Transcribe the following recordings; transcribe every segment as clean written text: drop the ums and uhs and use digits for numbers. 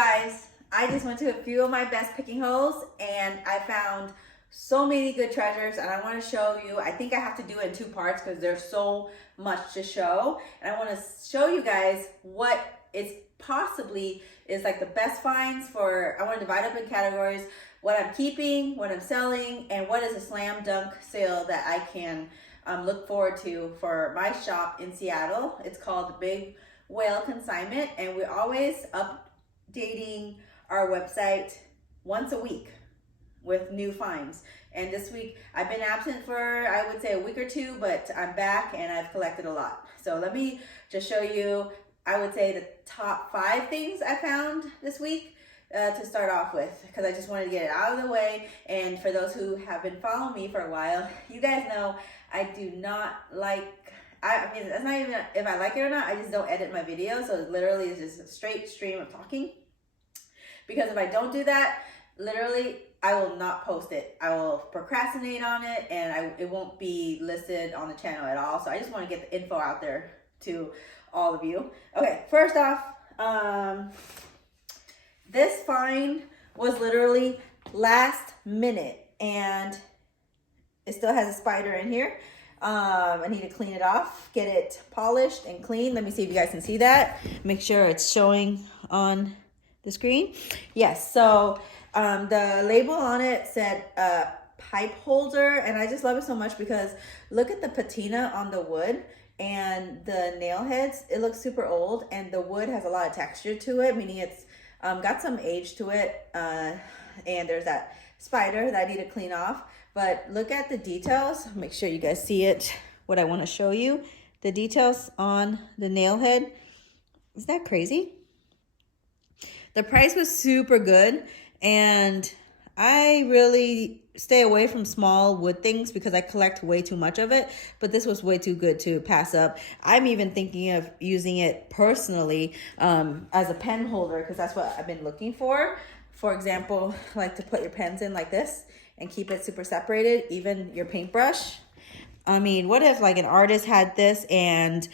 guys, I just went to a few of my best picking holes and I found so many good treasures, and I want to show you. I think I have to do it in two parts because there's so much to show, and I want to show you guys what is possibly is like the best finds for. I want to divide up in categories: what I'm keeping, what I'm selling, and what is a slam dunk sale that I can look forward to for my shop in Seattle. It's called Big Whale Consignment, and we're always updating our website once a week with new finds. And this week I've been absent for, I would say, a week or two, but I'm back and I've collected a lot. So let me just show you, I would say, the top 5 things I found this week to start off with, because I just wanted to get it out of the way. And for those who have been following me for a while, you guys know I do not like, I mean, that's not even if I like it or not, I just don't edit my videos. So it literally is just a straight stream of talking. Because if I don't do that, literally, I will not post it. I will procrastinate on it, and it won't be listed on the channel at all. So I just want to get the info out there to all of you. Okay, first off, this find was literally last minute, and it still has a spider in here. I need to clean it off, get it polished and clean. Let me see if you guys can see that. Make sure it's showing on the screen. Yes, so the label on it said pipe holder, and I just love it so much because look at the patina on the wood and the nail heads. It looks super old, and the wood has a lot of texture to it, meaning it's got some age to it, and there's that spider that I need to clean off. But look at the details. Make sure you guys see it, what I want to show you. The details on the nail head. Isn't that crazy? The price was super good, and I really stay away from small wood things because I collect way too much of it, but this was way too good to pass up. I'm even thinking of using it personally as a pen holder, because that's what I've been looking for. For example, like to put your pens in like this and keep it super separated, even your paintbrush. I mean, what if like an artist had this and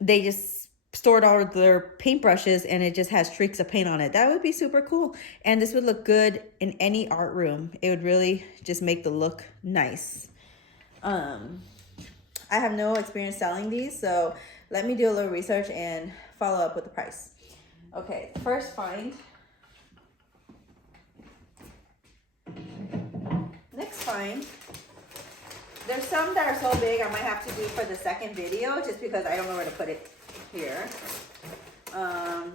they just stored all of their paintbrushes and it just has streaks of paint on it? That would be super cool. And this would look good in any art room. It would really just make the look nice. I have no experience selling these, so let me do a little research and follow up with the price. Okay, first find. Next find. There's some that are so big I might have to do for the second video just because I don't know where to put it here. And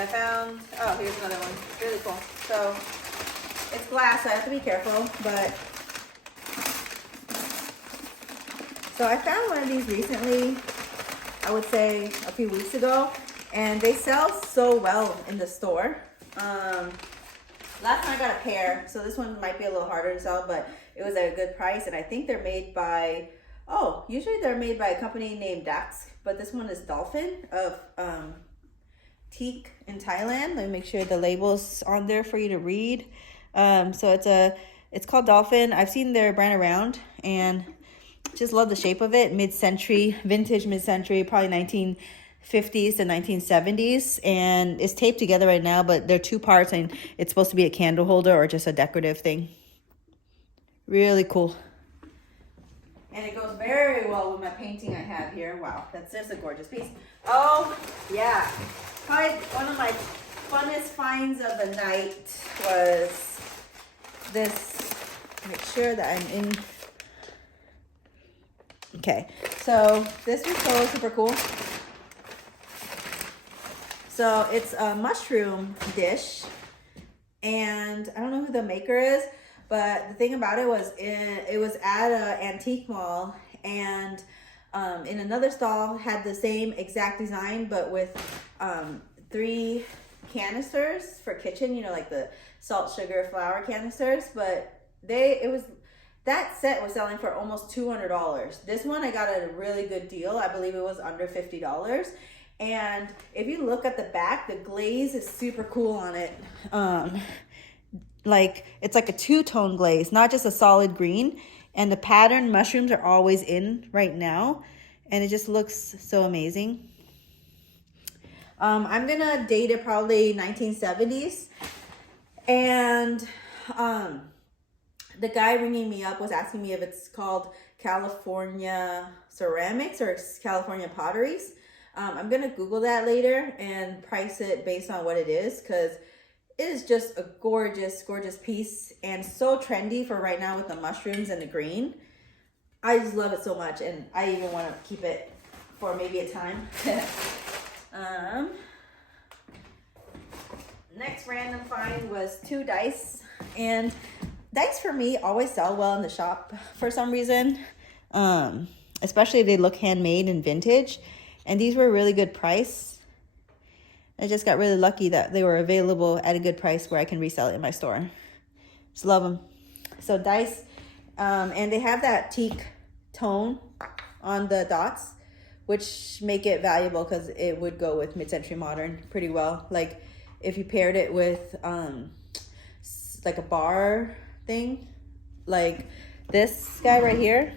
I found, oh, here's another one. Really cool. So it's glass, so I have to be careful, but so I found one of these recently, I would say a few weeks ago, and they sell so well in the store. Last time I got a pair, so this one might be a little harder to sell, but it was at a good price, and I think they're made by, usually they're made by a company named Dax, but this one is Dolphin of teak in Thailand. Let me make sure the label's on there for you to read. So it's called Dolphin. I've seen their brand around and just love the shape of it. Mid-century, vintage mid-century, probably 1950s to 1970s, and it's taped together right now, but they're 2 parts, and it's supposed to be a candle holder or just a decorative thing. Really cool. And it goes very well with my painting I have here. Wow, that's just a gorgeous piece. Oh, yeah. Probably one of my funnest finds of the night was this. Make sure that I'm in. Okay, so this was so super cool. So it's a mushroom dish, and I don't know who the maker is, but the thing about it was it was at an antique mall, and in another stall had the same exact design, but with 3 canisters for kitchen, you know, like the salt, sugar, flour canisters. But that set was selling for almost $200. This one I got at a really good deal. I believe it was under $50. And if you look at the back, the glaze is super cool on it. Like it's like a 2-tone glaze, not just a solid green. And the pattern mushrooms are always in right now, and it just looks so amazing. I'm gonna date it probably 1970s. And the guy ringing me up was asking me if it's called California ceramics or California potteries. I'm gonna Google that later and price it based on what it is, because it is just a gorgeous, gorgeous piece and so trendy for right now with the mushrooms and the green. I just love it so much, and I even want to keep it for maybe a time. Next random find was 2 dice, and dice for me always sell well in the shop for some reason, especially if they look handmade and vintage, and these were a really good price. I just got really lucky that they were available at a good price where I can resell it in my store. Just love them. So dice, and they have that teak tone on the dots, which make it valuable because it would go with mid-century modern pretty well. Like if you paired it with like a bar thing, like this guy right here,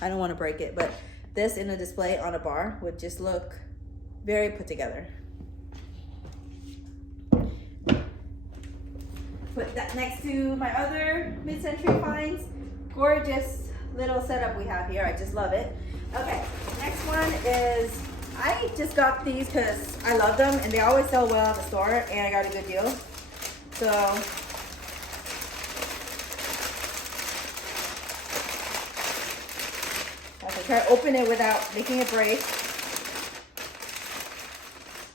I don't want to break it, but this in a display on a bar would just look very put together. Put that next to my other mid-century finds. Gorgeous little setup we have here. I just love it. Okay, next one is, I just got these because I love them and they always sell well at the store, and I got a good deal. So I have to try to open it without making it break.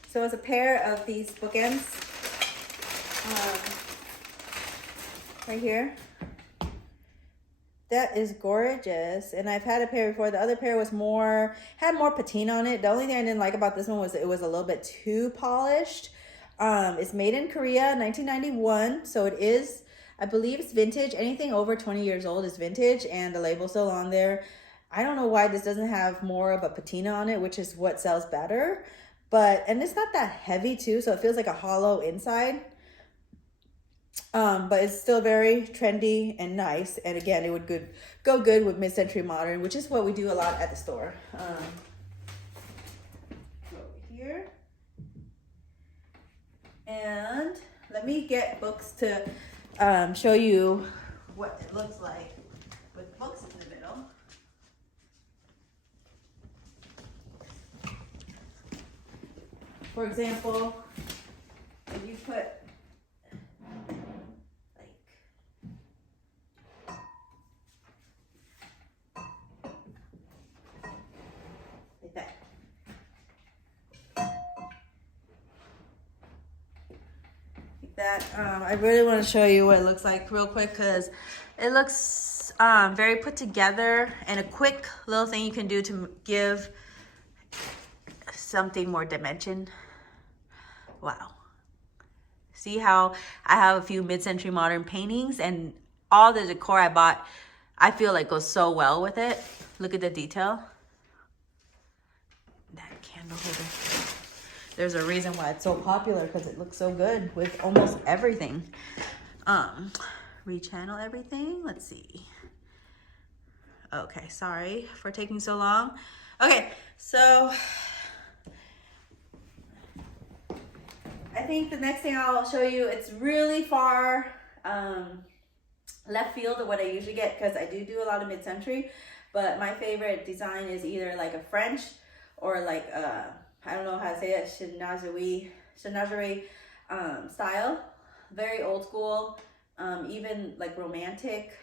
So it's a pair of these bookends. Right here. That is gorgeous, and I've had a pair before. The other pair was had more patina on it. The only thing I didn't like about this one was it was a little bit too polished. It's made in Korea, 1991, so it is, I believe it's vintage. Anything over 20 years old is vintage, and the label's still on there. I don't know why this doesn't have more of a patina on it, which is what sells better. And it's not that heavy too, so it feels like a hollow inside. But it's still very trendy and nice. And again, it would go good with mid-century modern, which is what we do a lot at the store. Go over here. And let me get books to show you what it looks like with books in the middle. For example, if you put that, I really want to show you what it looks like real quick, because it looks very put together, and a quick little thing you can do to give something more dimension. Wow. See how I have a few mid-century modern paintings, and all the decor I bought, I feel like goes so well with it. Look at the detail. That candle holder. There's a reason why it's so popular, because it looks so good with almost everything. Rechannel everything. Let's see. Okay, sorry for taking so long. Okay, so I think the next thing I'll show you, it's really far left field of what I usually get, because I do a lot of mid-century, but my favorite design is either like a French or like I don't know how to say it, Chinoiserie style, very old school, even like romantic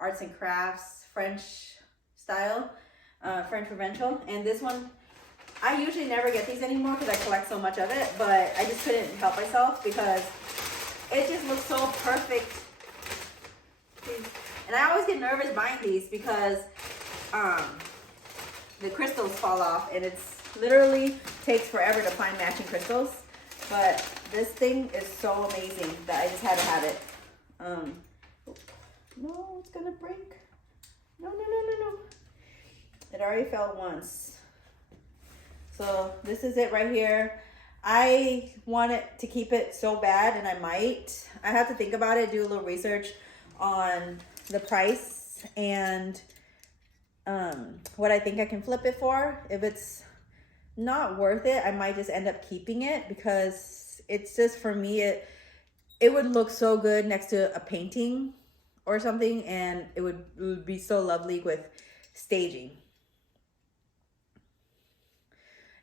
arts and crafts, French style, French provincial. And this one, I usually never get these anymore because I collect so much of it, but I just couldn't help myself because it just looks so perfect. And I always get nervous buying these because the crystals fall off, and it's literally takes forever to find matching crystals. But this thing is so amazing that I just had to have it. No, it's gonna break. No. It already fell once. So this is it right here. I wanted to keep it so bad, and I might. I have to think about it, do a little research on the price and what I think I can flip it for. If it's not worth it. I might just end up keeping it because it's just, for me, it would look so good next to a painting or something, and it would be so lovely with staging.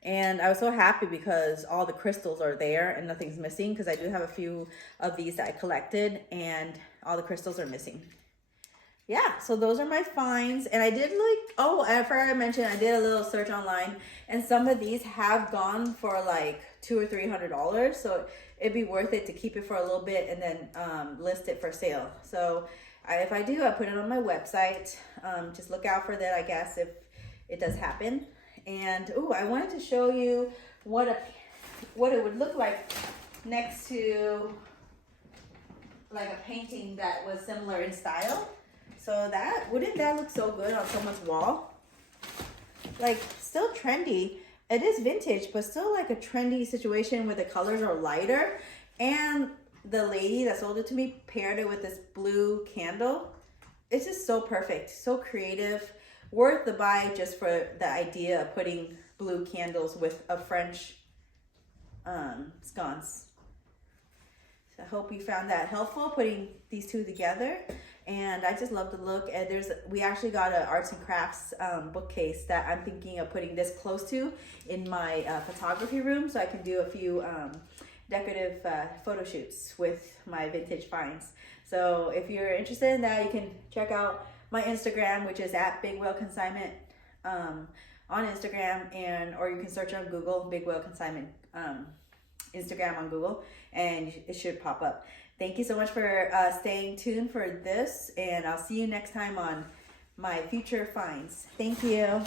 And I was so happy because all the crystals are there and nothing's missing, because I do have a few of these that I collected and all the crystals are missing. Yeah, so those are my finds. And I did like, oh, I forgot to mention, I did a little search online, and some of these have gone for like $200 or $300. So it'd be worth it to keep it for a little bit and then list it for sale. So if I do, I put it on my website. Just look out for that, I guess, if it does happen. And oh, I wanted to show you what it would look like next to like a painting that was similar in style. So wouldn't that look so good on someone's wall? Like, still trendy. It is vintage, but still like a trendy situation where the colors are lighter. And the lady that sold it to me paired it with this blue candle. It's just so perfect, so creative. Worth the buy just for the idea of putting blue candles with a French sconce. So I hope you found that helpful, putting these two together. And I just love the look. And we actually got an arts and crafts bookcase that I'm thinking of putting this close to in my photography room, so I can do a few decorative photo shoots with my vintage finds. So if you're interested in that, you can check out my Instagram, which is at Big Whale Consignment on Instagram, or you can search on Google, Big Whale Consignment Instagram on Google, and it should pop up. Thank you so much for staying tuned for this, and I'll see you next time on my future finds. Thank you.